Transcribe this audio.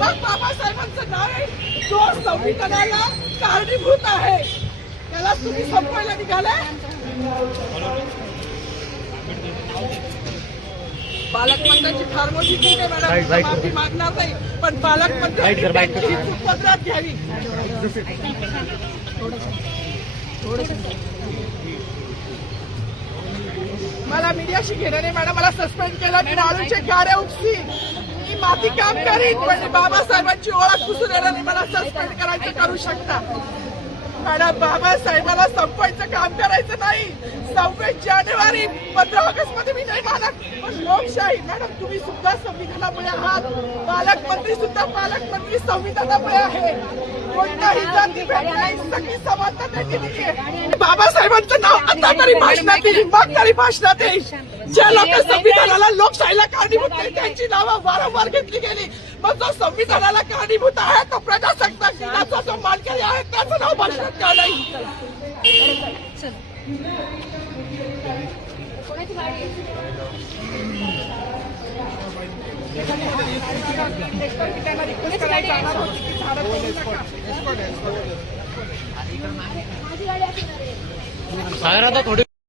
मग बाबासाहेबांचं नाव आहे जो संविधानाला कारणीभूत आहे त्याला तुम्ही संपवायला निघाले. पालकमंत्र्यांची फार मोठी चूक आहे मॅडम, माफी मागणार नाही, पण पालकमंत्र्यांची ही चूक पदरात घ्यावी. मला मीडियाशी घेणं नाही मॅडम, मला सस्पेंड केलं, मी वाळूचे गाड्या उपसी, मी माती काम करीन, पण बाबासाहेबांची ओळख पुसून येणार नाही. मला सस्पेंड करायचं करू शकता मॅडम, बाबासाहेबाला संपवायचं काम करायचं नाही. 26 जानेवारी 15 ऑगस्ट मध्ये मी नाही मानत, पण लोकशाही मॅडम तुम्ही सुद्धा संविधानामुळे आहात, पालकमंत्री सुद्धा पालकमंत्री संविधानामुळे आहे. कोणताही जाती भेट नाही, सगळी समानता त्यांनी दिली आहे. बाबासाहेबांचं नाव आता तरी भाषणात येईल, मग तरी भाषणात येईल. ज्या लोक संविधानाला लोकशाहीला कारणीभूत नाही त्यांची नावं वारंवार घेतली गेली, मग जो संविधानाला कारणीभूत आहे तो प्रजासत्ताक दिनाचा जो मानकरी आहे त्याचं नाव भाषणात का नाही. सागर आता थोडी